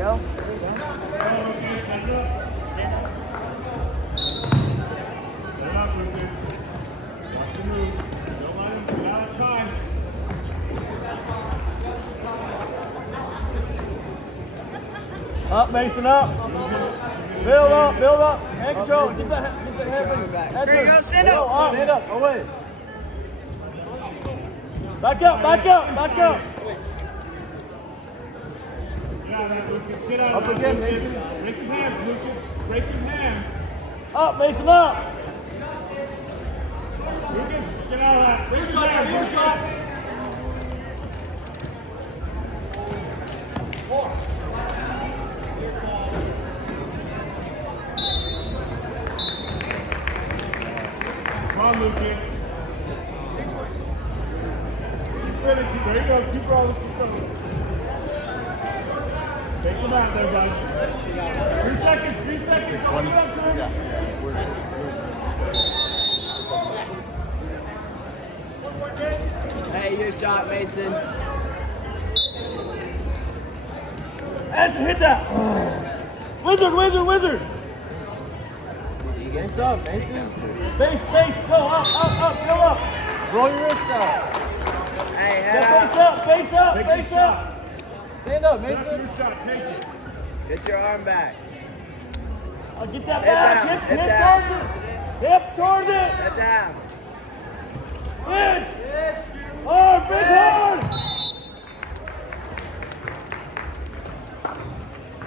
go. Stand up. Stand up, Lucas. Watch the move. Don't let him. Now it's fine. Up, Mason, up. Build up, build up. Hand control. Get the head back. There you go, stand up. Stand up, away. Back up, back up, back up. Yeah, that's Lucas. Get out Up of that, again, Lucas. Mason. Break his hands, Lucas. Break his hands. Up, Mason, up. Lucas, get out of that. Break his hands. Your shot. Come on, Lucas. Keep finishing. There you go. Keep rolling. Keep going. Take him out there, bud. 3 seconds. 3 seconds. All you got, Jordan. Hey, your shot, Mason. Answer, hit that. Wizard, wizard, wizard. You get some, Mason. Base, base, go up, go up. Roll your wrist out. Hey, Go head face up. up, face up, Take face your up. shot. Stand up, Get up Mason. your shot. Take it. Get your arm back. Get that Head back, down, hip head towards it. Hip towards it. Head down. Pitch. Hard, pitch hard.